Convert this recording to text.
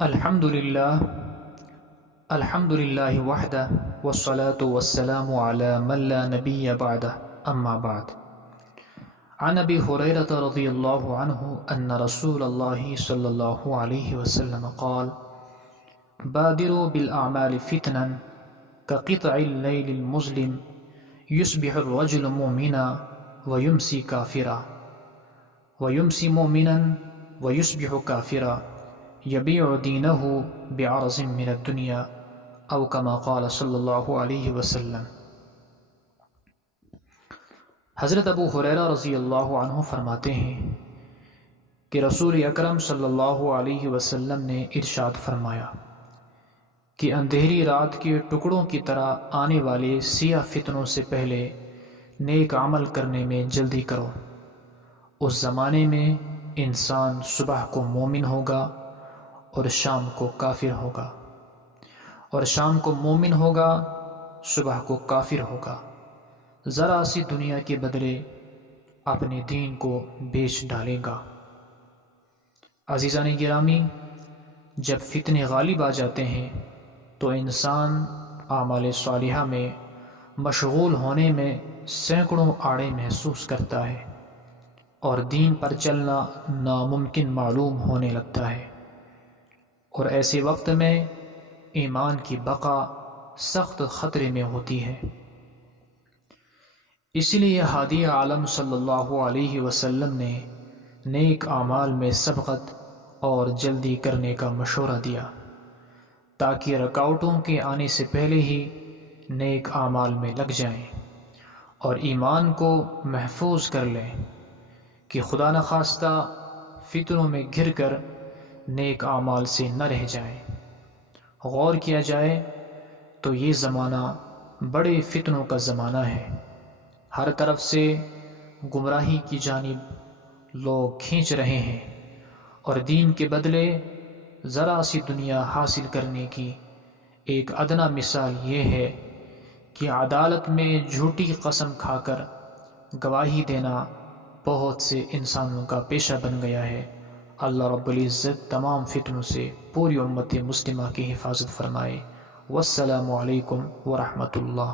الحمد للہ وحدہ والصلاة والسلام علی من لا نبی بعدہ اما بعد عن ابی ہریرۃ رضی اللہ عنہ ان رسول اللہ صلی اللہ علیہ وسلم قال بادروا بالاعمال فتنا كقطع اللیل المظلم يصبح الرجل مؤمنا ويمسي كافرا ويمسي مؤمنا ويصبح كافرا يبيع دينه بعرض من الدنيا او كما قال صلی اللہ علیہ وسلم۔ حضرت ابو ہریرہ رضی اللہ عنہ فرماتے ہیں کہ رسول اکرم صلی اللہ علیہ وسلم نے ارشاد فرمایا کہ اندھیری رات کے ٹکڑوں کی طرح آنے والے سیاہ فتنوں سے پہلے نیک عمل کرنے میں جلدی کرو۔ اس زمانے میں انسان صبح کو مومن ہوگا اور شام کو کافر ہوگا، اور شام کو مومن ہوگا، صبح کو کافر ہوگا، ذرا سی دنیا کے بدلے اپنے دین کو بیچ ڈالے گا۔ عزیزان گرامی، جب فتنے غالب آ جاتے ہیں تو انسان اعمال صالحہ میں مشغول ہونے میں سینکڑوں آڑے محسوس کرتا ہے اور دین پر چلنا ناممکن معلوم ہونے لگتا ہے، اور ایسے وقت میں ایمان کی بقا سخت خطرے میں ہوتی ہے۔ اس لیے ہادی عالم صلی اللہ علیہ وسلم نے نیک اعمال میں سبقت اور جلدی کرنے کا مشورہ دیا تاکہ رکاوٹوں کے آنے سے پہلے ہی نیک اعمال میں لگ جائیں اور ایمان کو محفوظ کر لیں کہ خدا نخواستہ فتنوں میں گر کر نیک اعمال سے نہ رہ جائیں۔ غور کیا جائے تو یہ زمانہ بڑے فتنوں کا زمانہ ہے۔ ہر طرف سے گمراہی کی جانب لوگ کھینچ رہے ہیں، اور دین کے بدلے ذرا سی دنیا حاصل کرنے کی ایک ادنا مثال یہ ہے کہ عدالت میں جھوٹی قسم کھا کر گواہی دینا بہت سے انسانوں کا پیشہ بن گیا ہے۔ اللہ رب العزت تمام فتنوں سے پوری امت مسلمہ کی حفاظت فرمائے۔ والسلام علیکم ورحمۃ اللہ۔